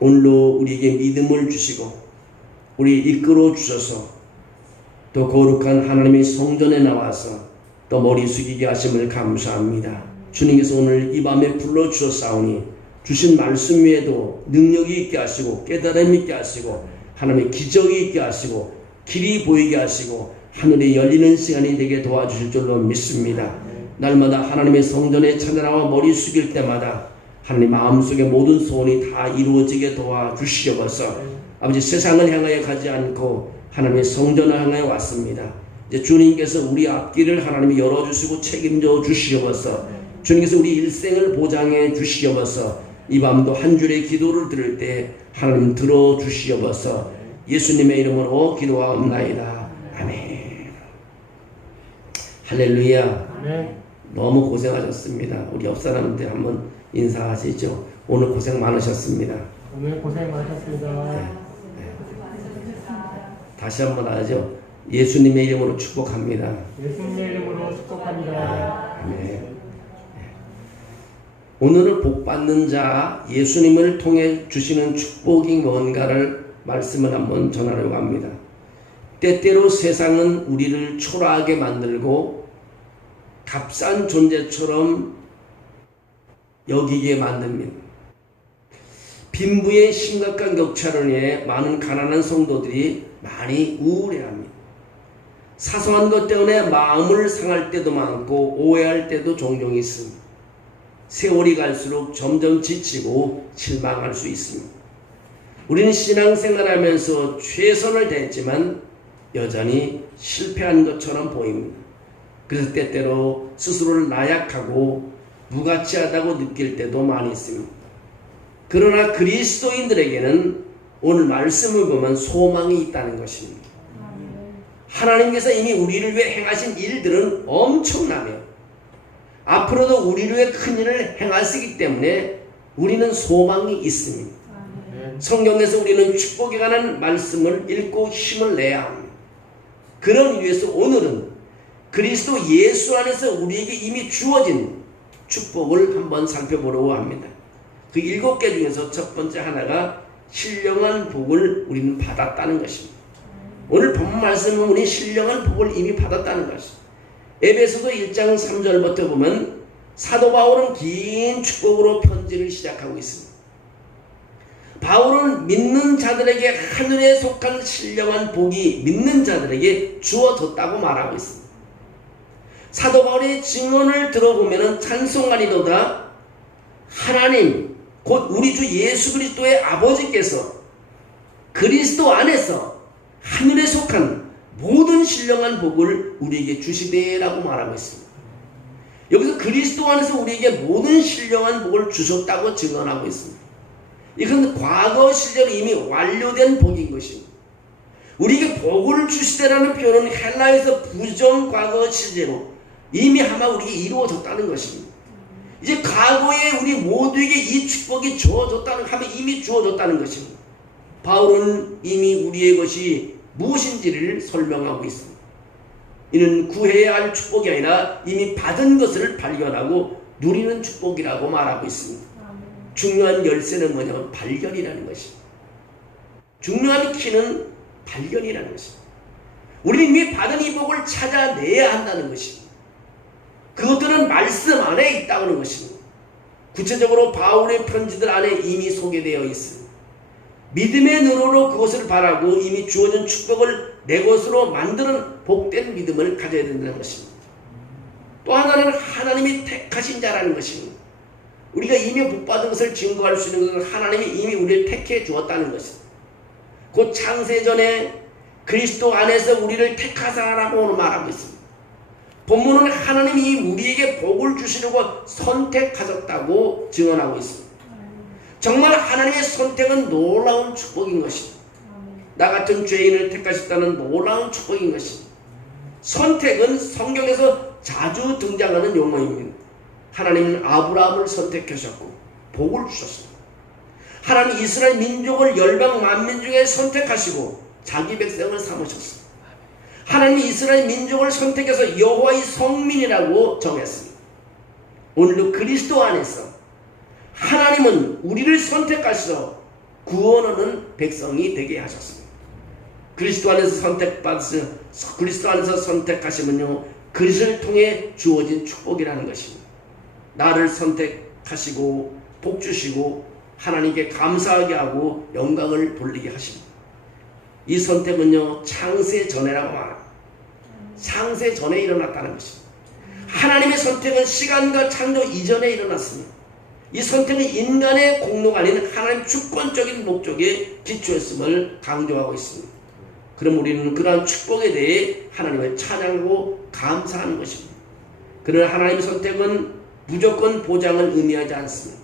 오늘도 우리에게 믿음을 주시고 우리 이끌어 주셔서 또 거룩한 하나님의 성전에 나와서 또 머리 숙이게 하심을 감사합니다. 주님께서 오늘 이 밤에 불러주셨사오니 주신 말씀 위에도 능력이 있게 하시고 깨달음이 있게 하시고 하나님의 기적이 있게 하시고 길이 보이게 하시고 하늘이 열리는 시간이 되게 도와주실 줄로 믿습니다. 날마다 하나님의 성전에 찾아나와 머리 숙일 때마다 하나님 마음속에 모든 소원이 다 이루어지게 도와주시옵소서. 아버지, 세상을 향하여 가지 않고 하나님의 성전을 향하여 왔습니다. 이제 주님께서 우리 앞길을 하나님이 열어주시고 책임져 주시옵소서. 주님께서 우리 일생을 보장해 주시옵소서. 이 밤도 한 줄의 기도를 들을 때 하나님 들어주시옵소서. 예수님의 이름으로 기도하옵나이다. 아멘. 할렐루야. 아멘. 너무 고생하셨습니다. 우리 옆 사람한테 한번 인사하시죠. 오늘 고생 많으셨습니다. 오늘 고생 많으셨습니다. 네. 다시 한번 하죠. 예수님의 이름으로 축복합니다. 예수님의 이름으로 축복합니다. 아멘. 오늘은 복받는 자, 예수님을 통해 주시는 축복이 뭔가를 말씀을 한번 전하려고 합니다. 때때로 세상은 우리를 초라하게 만들고 값싼 존재처럼 여기게 만듭니다. 빈부의 심각한 격차를 인해 많은 가난한 성도들이 많이 우울해합니다. 사소한 것 때문에 마음을 상할 때도 많고 오해할 때도 종종 있습니다. 세월이 갈수록 점점 지치고 실망할 수 있습니다. 우리는 신앙생활하면서 최선을 다했지만 여전히 실패한 것처럼 보입니다. 그래서 때때로 스스로를 나약하고 무가치하다고 느낄 때도 많이 있습니다. 그러나 그리스도인들에게는 오늘 말씀을 보면 소망이 있다는 것입니다. 하나님께서 이미 우리를 위해 행하신 일들은 엄청나며 앞으로도 우리를 위해 큰 일을 행하시기 때문에 우리는 소망이 있습니다. 성경에서 우리는 축복에 관한 말씀을 읽고 힘을 내야 합니다. 그런 이유에서 오늘은 그리스도 예수 안에서 우리에게 이미 주어진 축복을 한번 살펴보려고 합니다. 그 7개 중에서 첫 번째 하나가 신령한 복을 우리는 받았다는 것입니다. 오늘 본 말씀은 우리 신령한 복을 이미 받았다는 것입니다. 에베소서 1장 3절부터 보면 사도 바울은 긴 축복으로 편지를 시작하고 있습니다. 바울은 믿는 자들에게 하늘에 속한 신령한 복이 믿는 자들에게 주어졌다고 말하고 있습니다. 사도 바울의 증언을 들어보면 찬송하리로다 하나님 곧 우리 주 예수 그리스도의 아버지께서 그리스도 안에서 하늘에 속한 모든 신령한 복을 우리에게 주시되라고 말하고 있습니다. 여기서 그리스도 안에서 우리에게 모든 신령한 복을 주셨다고 증언하고 있습니다. 이건 과거 시절 이미 완료된 복인 것입니다. 우리에게 복을 주시되라는 표현은 헬라에서 부정 과거 시제로 이미 아마 우리에게 이루어졌다는 것입니다. 이제 과거에 우리 모두에게 이 축복이 주어졌다는 하면 이미 주어졌다는 것입니다. 바울은 이미 우리의 것이 무엇인지를 설명하고 있습니다. 이는 구해야 할 축복이 아니라 이미 받은 것을 발견하고 누리는 축복이라고 말하고 있습니다. 중요한 열쇠는 뭐냐면 발견이라는 것입니다. 중요한 키는 발견이라는 것입니다. 우리는 이미 받은 이 복을 찾아내야 한다는 것입니다. 그것들은 말씀 안에 있다고 하는 것입니다. 구체적으로 바울의 편지들 안에 이미 소개되어 있습니다. 믿음의 눈으로 그것을 바라고 이미 주어진 축복을 내 것으로 만드는 복된 믿음을 가져야 된다는 것입니다. 또 하나는 하나님이 택하신 자라는 것입니다. 우리가 이미 복받은 것을 증거할 수 있는 것은 하나님이 이미 우리를 택해 주었다는 것입니다. 곧 창세전에 그리스도 안에서 우리를 택하사라고 말하고 있습니다. 본문은 하나님이 우리에게 복을 주시려고 선택하셨다고 증언하고 있습니다. 정말 하나님의 선택은 놀라운 축복인 것입니다. 나 같은 죄인을 택하셨다는 놀라운 축복인 것입니다. 선택은 성경에서 자주 등장하는 용어입니다. 하나님은 아브라함을 선택하셨고 복을 주셨습니다. 하나님 이스라엘 민족을 열방 만민 중에 선택하시고 자기 백성을 삼으셨습니다. 하나님이 이스라엘 민족을 선택해서 여호와의 성민이라고 정했습니다. 오늘도 그리스도 안에서 하나님은 우리를 선택하셔서 구원하는 백성이 되게 하셨습니다. 그리스도 안에서 선택하시면요, 그리스도를 통해 주어진 축복이라는 것입니다. 나를 선택하시고 복 주시고 하나님께 감사하게 하고 영광을 돌리게 하십니다. 이 선택은요, 창세 전에라고 말합니다. 창세 전에 일어났다는 것입니다. 하나님의 선택은 시간과 창조 이전에 일어났습니다. 이 선택은 인간의 공로가 아닌 하나님 주권적인 목적에 기초했음을 강조하고 있습니다. 그럼 우리는 그러한 축복에 대해 하나님을 찬양하고 감사하는 것입니다. 그러나 하나님의 선택은 무조건 보장을 의미하지 않습니다.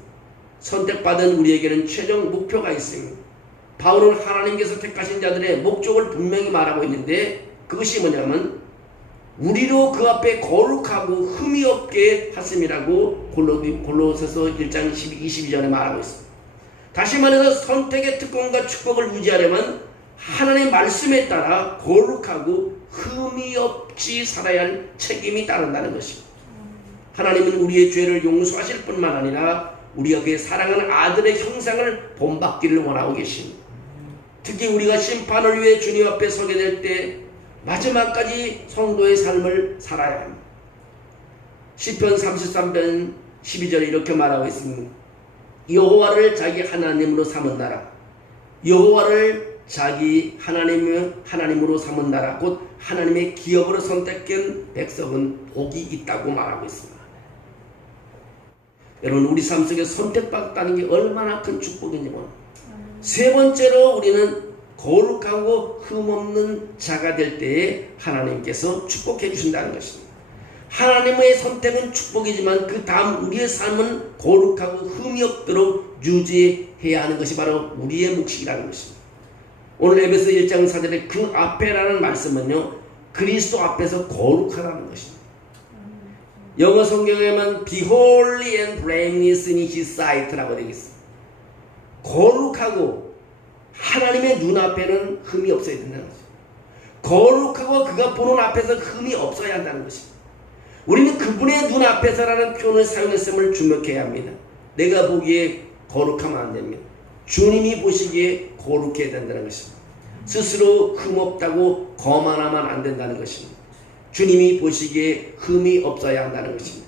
선택받은 우리에게는 최종 목표가 있습니다. 바울은 하나님께서 택하신 자들의 목적을 분명히 말하고 있는데, 그것이 뭐냐면 우리로 그 앞에 거룩하고 흠이 없게 하심이라고 골로새서 1장 22절에 말하고 있습니다. 다시 말해서 선택의 특권과 축복을 유지하려면 하나님의 말씀에 따라 거룩하고 흠이 없이 살아야 할 책임이 따른다는 것입니다. 하나님은 우리의 죄를 용서하실 뿐만 아니라 우리가 그의 사랑하는 아들의 형상을 본받기를 원하고 계십니다. 특히 우리가 심판을 위해 주님 앞에 서게 될 때 마지막까지 성도의 삶을 살아야 합니다. 시편 33편 12절에 이렇게 말하고 있습니다. 여호와를 자기 하나님으로 삼은 나라, 여호와를 자기 하나님으로 삼은 나라, 곧 하나님의 기업으로 선택된 백성은 복이 있다고 말하고 있습니다. 여러분, 우리 삶 속에 선택받았다는 게 얼마나 큰 축복인지 모릅니다. 세 번째로 우리는 거룩하고 흠없는 자가 될 때에 하나님께서 축복해 주신다는 것입니다. 하나님의 선택은 축복이지만 그 다음 우리의 삶은 거룩하고 흠이 없도록 유지해야 하는 것이 바로 우리의 몫이라는 것입니다. 오늘 에베소 1장 4절에 그 앞에라는 말씀은요, 그리스도 앞에서 거룩하다는 것입니다. 영어 성경에만 be holy and blameless in his sight라고 되어 있습니다. 거룩하고 하나님의 눈앞에는 흠이 없어야 된다는 것입니다. 거룩하고 그가 보는 앞에서 흠이 없어야 한다는 것입니다. 우리는 그분의 눈앞에서라는 표현을 사용했음을 주목해야 합니다. 내가 보기에 거룩하면 안 됩니다. 주님이 보시기에 거룩해야 된다는 것입니다. 스스로 흠없다고 거만하면 안 된다는 것입니다. 주님이 보시기에 흠이 없어야 한다는 것입니다.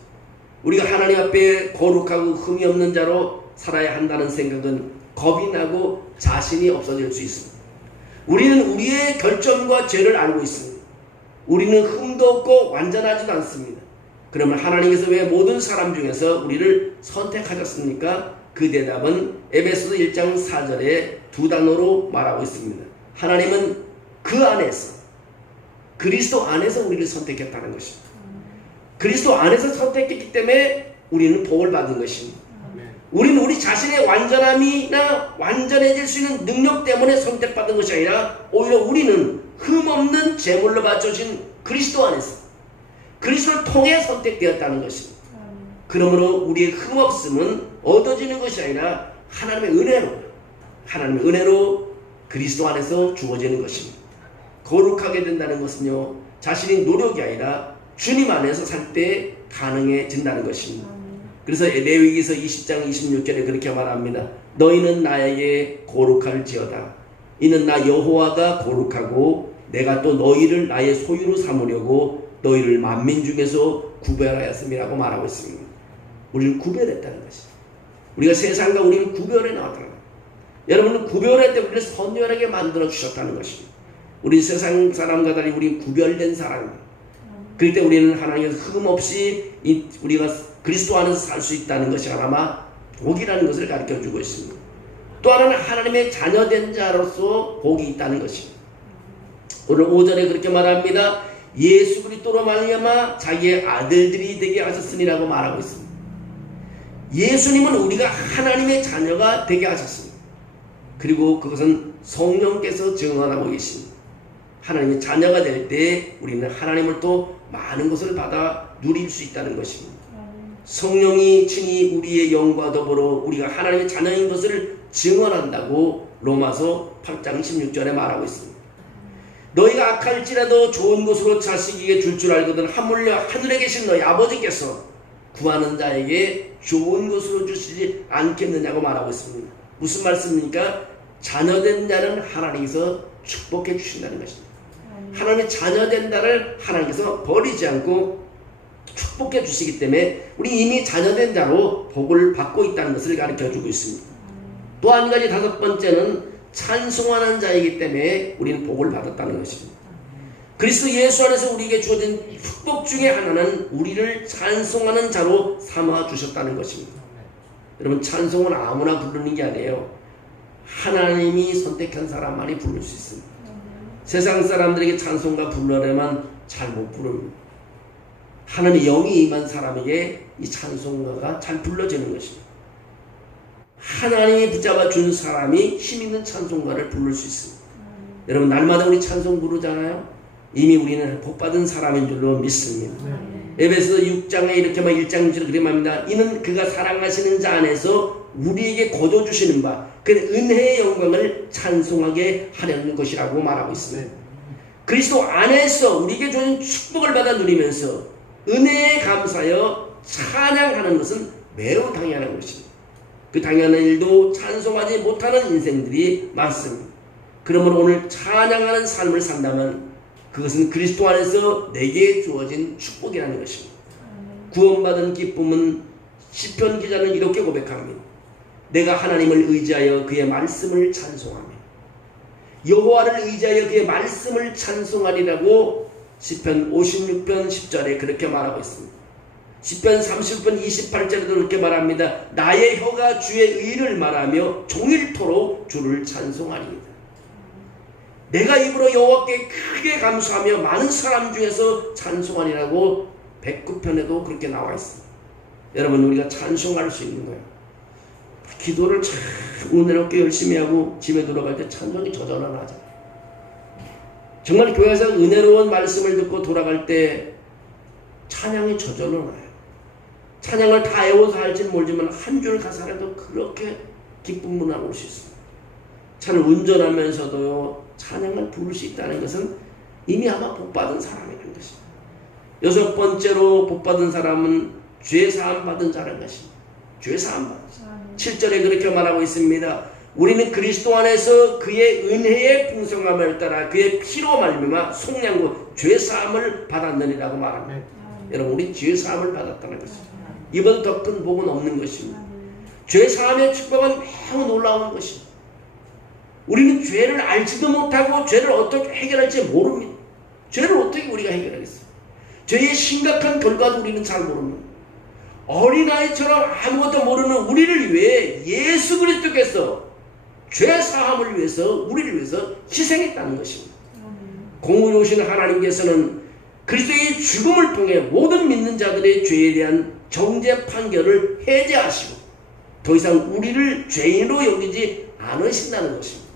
우리가 하나님 앞에 거룩하고 흠이 없는 자로 살아야 한다는 생각은 겁이 나고 자신이 없어질 수 있습니다. 우리는 우리의 결점과 죄를 알고 있습니다. 우리는 흠도 없고 완전하지도 않습니다. 그러면 하나님께서 왜 모든 사람 중에서 우리를 선택하셨습니까? 그 대답은 에베소서 1장 4절에 두 단어로 말하고 있습니다. 하나님은 그 안에서, 그리스도 안에서 우리를 선택했다는 것입니다. 그리스도 안에서 선택했기 때문에 우리는 복을 받은 것입니다. 우리는 우리 자신의 완전함이나 완전해질 수 있는 능력 때문에 선택받은 것이 아니라 오히려 우리는 흠없는 제물로 바쳐진 그리스도 안에서, 그리스도를 통해 선택되었다는 것입니다. 그러므로 우리의 흠없음은 얻어지는 것이 아니라 하나님의 은혜로 그리스도 안에서 주어지는 것입니다. 거룩하게 된다는 것은요, 자신의 노력이 아니라 주님 안에서 살 때 가능해진다는 것입니다. 그래서 레위기서 20장 26절에 그렇게 말합니다. 너희는 나에게 거룩할지어다. 이는 나 여호와가 거룩하고 내가 또 너희를 나의 소유로 삼으려고 너희를 만민 중에서 구별하였음이라고 말하고 있습니다. 우리를 구별했다는 것입니다. 우리가 세상과 우리는 구별해 나왔다는 것입니다. 여러분은 구별할 때 우리를 선별하게 만들어 주셨다는 것입니다. 우리 세상 사람과 달리 우리는 구별된 사람입니다. 그럴 때 우리는 하나님께서 흠없이 우리가 그리스도 안에서 살 수 있다는 것이 아마 복이라는 것을 가르쳐주고 있습니다. 또 하나는 하나님의 자녀된 자로서 복이 있다는 것입니다. 오늘 5절에 그렇게 말합니다. 예수 그리스도로 말미암아 자기의 아들들이 되게 하셨으니라고 말하고 있습니다. 예수님은 우리가 하나님의 자녀가 되게 하셨습니다. 그리고 그것은 성령께서 증언하고 계십니다. 하나님의 자녀가 될 때 우리는 하나님을 또 많은 것을 받아 누릴 수 있다는 것입니다. 성령이 친히 우리의 영과 더불어 우리가 하나님의 자녀인 것을 증언한다고 로마서 8장 16절에 말하고 있습니다. 너희가 악할지라도 좋은 것으로 자식에게 줄 줄 알거든 하물며 하늘에 계신 너희 아버지께서 구하는 자에게 좋은 것으로 주시지 않겠느냐고 말하고 있습니다. 무슨 말씀입니까? 자녀된 자는 하나님께서 축복해 주신다는 것입니다. 하나님의 자녀된 자를 하나님께서 버리지 않고 축복해 주시기 때문에 우리 이미 자녀된 자로 복을 받고 있다는 것을 가르쳐주고 있습니다. 또 한 가지 다섯 번째는 찬송하는 자이기 때문에 우리는 복을 받았다는 것입니다. 그리스도 예수 안에서 우리에게 주어진 축복 중에 하나는 우리를 찬송하는 자로 삼아 주셨다는 것입니다. 여러분, 찬송은 아무나 부르는 게 아니에요. 하나님이 선택한 사람만이 부를 수 있습니다. 세상 사람들에게 찬송가 부르려면 잘 못 부릅니다. 하나님의 영이 임한 사람에게 이 찬송가가 잘 불러지는 것입니다. 하나님이 붙잡아 준 사람이 힘있는 찬송가를 부를 수 있습니다. 여러분, 날마다 우리 찬송 부르잖아요. 이미 우리는 복받은 사람인 줄로 믿습니다. 에베소서 6장에 이렇게 1장 6절에 그렇게 말합니다. 이는 그가 사랑하시는 자 안에서 우리에게 거둬 주시는 바 그 은혜의 영광을 찬송하게 하려는 것이라고 말하고 있습니다. 그리스도 안에서 우리에게 주는 축복을 받아 누리면서 은혜에 감사하여 찬양하는 것은 매우 당연한 것입니다. 그 당연한 일도 찬송하지 못하는 인생들이 많습니다. 그러므로 오늘 찬양하는 삶을 산다면 그것은 그리스도 안에서 내게 주어진 축복이라는 것입니다. 구원받은 기쁨은 시편 기자는 이렇게 고백합니다. 내가 하나님을 의지하여 그의 말씀을 찬송하며 여호와를 의지하여 그의 말씀을 찬송하리라고 시편 56편 10절에 그렇게 말하고 있습니다. 시편 30편 28절에도 그렇게 말합니다. 나의 혀가 주의 의를 말하며 종일토록 주를 찬송하리이다. 내가 입으로 여호와께 크게 감사하며 많은 사람 중에서 찬송하리라고 109편에도 그렇게 나와 있습니다. 여러분, 우리가 찬송할 수 있는 거예요. 기도를 참 은혜롭게 열심히 하고 집에 돌아갈 때 찬송이 저절로 나잖아요. 정말 교회에서 은혜로운 말씀을 듣고 돌아갈 때 찬양이 저절로 나요. 찬양을 다 외워서 할지는 모르지만 한 줄 가사라도 그렇게 기쁨으로 나올 수 있습니다. 차를 운전하면서도 찬양을 부를 수 있다는 것은 이미 아마 복받은 사람이라는 것입니다. 여섯 번째로 복받은 사람은 죄사함 받은 자라는 것입니다. 죄사함 받은 자. 7절에 그렇게 말하고 있습니다. 우리는 그리스도 안에서 그의 은혜의 풍성함을 따라 그의 피로 말미암아 속량고 죄사함을 받았느니라고 말합니다. 여러분, 우리 죄사함을 받았다는 것입니다. 이보다 더 큰 복은 없는 것입니다. 죄사함의 축복은 매우 놀라운 것입니다. 우리는 죄를 알지도 못하고 죄를 어떻게 해결할지 모릅니다. 죄를 어떻게 우리가 해결하겠어요? 죄의 심각한 결과도 우리는 잘 모릅니다. 어린아이처럼 아무것도 모르는 우리를 위해 예수 그리스도께서 죄사함을 위해서 우리를 위해서 희생했다는 것입니다. 공의로우신 하나님께서는 그리스도의 죽음을 통해 모든 믿는 자들의 죄에 대한 정죄 판결을 해제하시고 더 이상 우리를 죄인으로 여기지 않으신다는 것입니다.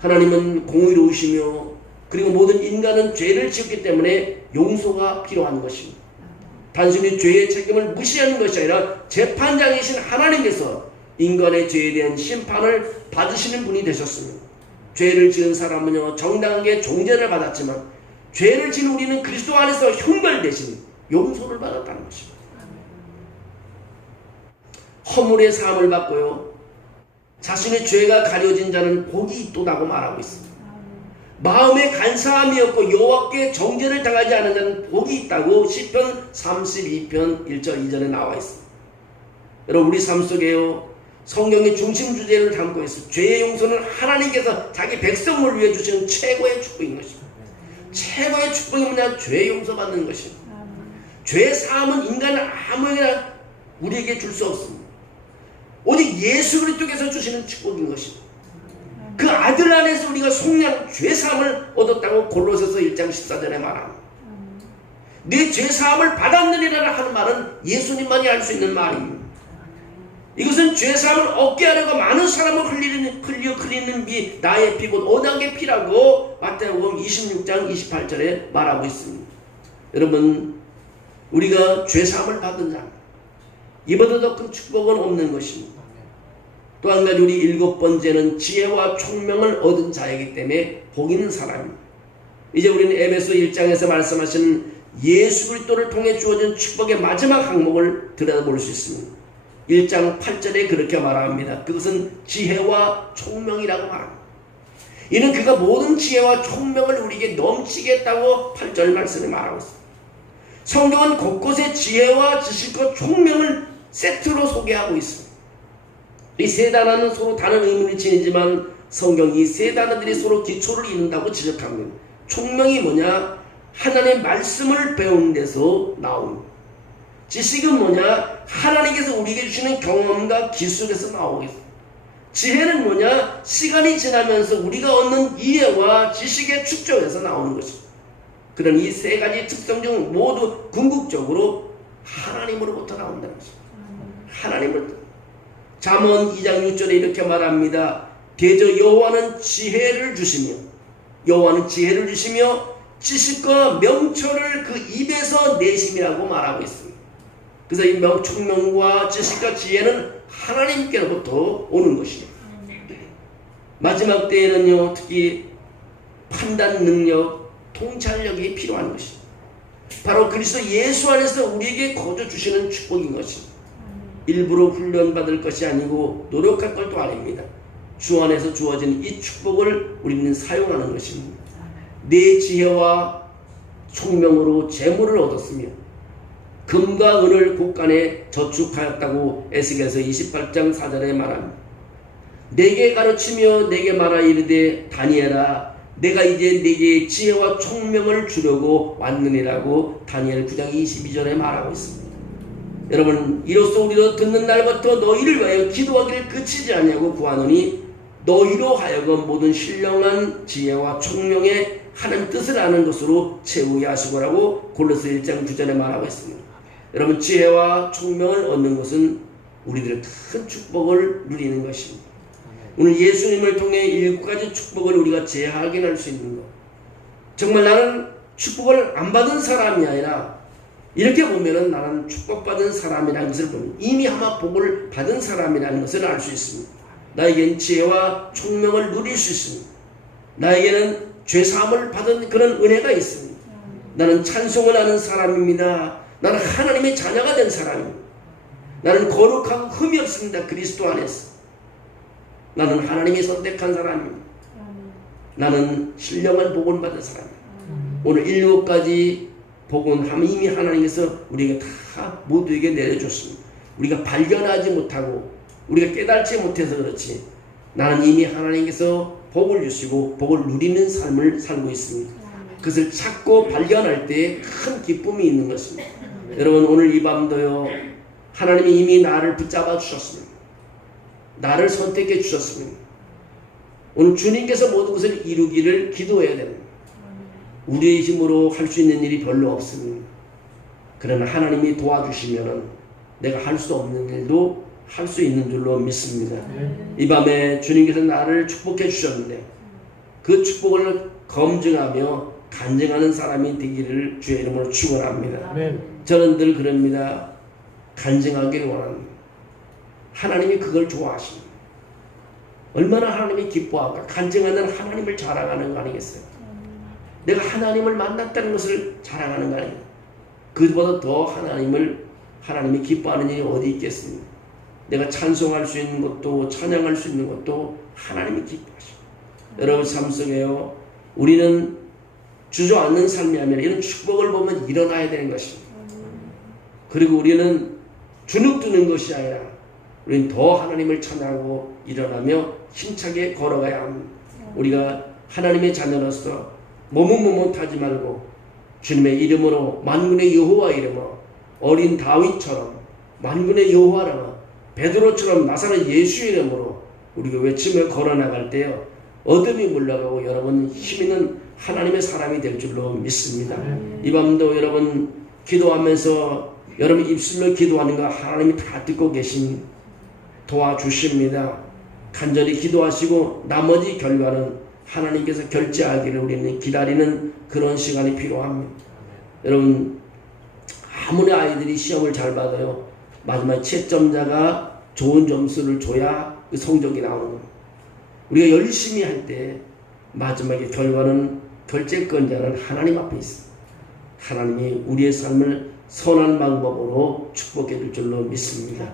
하나님은 공의로우시며 그리고 모든 인간은 죄를 지었기 때문에 용서가 필요한 것입니다. 단순히 죄의 책임을 무시하는 것이 아니라 재판장이신 하나님께서 인간의 죄에 대한 심판을 받으시는 분이 되셨습니다. 죄를 지은 사람은요 정당하게 종죄를 받았지만 죄를 지은 우리는 그리스도 안에서 형벌 대신 용서를 받았다는 것입니다. 허물의 사함을 받고요 자신의 죄가 가려진 자는 복이 있도다고 말하고 있습니다. 마음에 간사함이 없고 여호와께 정죄를 당하지 않은 자는 복이 있다고 시편 32편 1절 2절에 나와 있습니다. 여러분, 우리 삶 속에요 성경의 중심 주제를 담고 있습니다. 죄의 용서는 하나님께서 자기 백성을 위해 주시는 최고의 축복인 것입니다. 최고의 축복이 뭐냐? 죄 용서받는 것입니다. 죄 사함은 인간은 아무나 우리에게 줄 수 없습니다. 오직 예수 그리스도께서 주시는 축복인 것입니다. 그 아들 안에서 우리가 속량 죄사함을 얻었다고 골로새서 1장 14절에 말합니다. 내 죄사함을 받았느니라 하는 말은 예수님만이 할 수 있는 말입니다. 이것은 죄사함을 얻게 하려고 많은 사람을 흘리는 비 나의 피 곧 언약의 피라고 마태복음 26장 28절에 말하고 있습니다. 여러분, 우리가 죄사함을 받은 자 이보다 더 큰 축복은 없는 것입니다. 또 한 가지 우리 7번째는 지혜와 총명을 얻은 자이기 때문에 복 있는 사람입니다. 이제 우리는 에베소 1장에서 말씀하시는 예수 그리스도를 통해 주어진 축복의 마지막 항목을 들여다볼 수 있습니다. 1장 8절에 그렇게 말합니다. 그것은 지혜와 총명이라고 말합니다. 이는 그가 모든 지혜와 총명을 우리에게 넘치게 했다고 8절 말씀에 말하고 있습니다. 성경은 곳곳에 지혜와 지식과 총명을 세트로 소개하고 있습니다. 이 세 단어는 서로 다른 의미를 지니지만 성경 이 세 단어들이 서로 기초를 이룬다고 지적합니다. 총명이 뭐냐? 하나님의 말씀을 배우는 데서 나옵니다. 지식은 뭐냐? 하나님께서 우리에게 주시는 경험과 기술에서 나오겠습니다. 지혜는 뭐냐? 시간이 지나면서 우리가 얻는 이해와 지식의 축적에서 나오는 것입니다. 그런 이 세 가지 특성 중 모두 궁극적으로 하나님으로부터 나온다는 것입니다. 하나님으로부터. 잠언 2장 6절에 이렇게 말합니다. 대저 여호와는 지혜를 주시며 지식과 명철을 그 입에서 내심이라고 말하고 있습니다. 그래서 이 총명과 지식과 지혜는 하나님께로부터 오는 것입니다. 마지막 때에는요, 특히 판단 능력, 통찰력이 필요한 것입니다. 바로 그리스도 예수 안에서 우리에게 거저 주시는 축복인 것입니다. 일부러 훈련받을 것이 아니고 노력할 것도 아닙니다. 주 안에서 주어진 이 축복을 우리는 사용하는 것입니다. 내 지혜와 총명으로 재물을 얻었으며 금과 은을 곳간에 저축하였다고 에스겔서 28장 4절에 말합니다. 내게 가르치며 내게 말하 이르되 다니엘아 내가 이제 네게 지혜와 총명을 주려고 왔느니라고 다니엘 9장 22절에 말하고 있습니다. 여러분, 이로써 우리도 듣는 날부터 너희를 위하여 기도하기를 그치지 아니하고 구하노니 너희로 하여금 모든 신령한 지혜와 총명의 하나님 뜻을 아는 것으로 채우게 하시고라고 골로새 1장 9절에 말하고 있습니다. 여러분, 지혜와 총명을 얻는 것은 우리들의 큰 축복을 누리는 것입니다. 오늘 예수님을 통해 7가지 축복을 우리가 재확인할 수 있는 것. 정말 나는 축복을 안 받은 사람이 아니라 이렇게 보면은 나는 축복받은 사람이라는 것을 보면 이미 아마 복을 받은 사람이라는 것을 알 수 있습니다. 나에겐 지혜와 총명을 누릴 수 있습니다. 나에게는 죄사함을 받은 그런 은혜가 있습니다. 나는 찬송을 하는 사람입니다. 나는 하나님의 자녀가 된 사람입니다. 나는 거룩하고 흠이 없습니다. 그리스도 안에서. 나는 하나님이 선택한 사람입니다. 나는 신령한 복을 받은 사람입니다. 오늘 7가지 복은 이미 하나님께서 우리에게 다 모두에게 내려줬습니다. 우리가 발견하지 못하고 우리가 깨달지 못해서 그렇지 나는 이미 하나님께서 복을 주시고 복을 누리는 삶을 살고 있습니다. 그것을 찾고 발견할 때 큰 기쁨이 있는 것입니다. 여러분, 오늘 이 밤도요, 하나님이 이미 나를 붙잡아 주셨습니다. 나를 선택해 주셨습니다. 오늘 주님께서 모든 것을 이루기를 기도해야 됩니다. 우리의 힘으로 할 수 있는 일이 별로 없습니다. 그러나 하나님이 도와주시면 내가 할 수 없는 일도 할 수 있는 줄로 믿습니다. 이 밤에 주님께서 나를 축복해 주셨는데 그 축복을 검증하며 간증하는 사람이 되기를 주의 이름으로 축원합니다. 저는 늘 그럽니다. 간증하기를 원합니다. 하나님이 그걸 좋아하십니다. 얼마나 하나님이 기뻐할까? 간증하는 하나님을 자랑하는 거 아니겠어요? 내가 하나님을 만났다는 것을 자랑하는 거 아니에요? 그보다 더 하나님이 기뻐하는 일이 어디 있겠습니까? 내가 찬송할 수 있는 것도 찬양할 수 있는 것도 하나님이 기뻐하십니다. 여러분 삶 속에요, 우리는 주저앉는 삶이 아니라 이런 축복을 보면 일어나야 되는 것입니다. 그리고 우리는 주눅드는 것이 아니라 우리는 더 하나님을 찬양하고 일어나며 힘차게 걸어가야 합니다. 우리가 하나님의 자녀로서 머뭇머뭇하지 말고 주님의 이름으로 만군의 여호와 이름으로 어린 다윗처럼 만군의 여호와라 베드로처럼 나사렛 예수 이름으로 우리가 외치며 걸어나갈 때요, 어둠이 물러가고 여러분 힘있는 하나님의 사람이 될 줄로 믿습니다. 이 밤도 여러분 기도하면서 여러분 입술로 기도하는 거 하나님이 다 듣고 계신 도와주십니다. 간절히 기도하시고 나머지 결과는 하나님께서 결제하기를 우리는 기다리는 그런 시간이 필요합니다. 여러분, 아무리 아이들이 시험을 잘 받아요, 마지막에 채점자가 좋은 점수를 줘야 그 성적이 나오는 겁니다. 우리가 열심히 할 때 마지막에 결과는 결제권자는 하나님 앞에 있습니다. 하나님이 우리의 삶을 선한 방법으로 축복해 줄 줄로 믿습니다.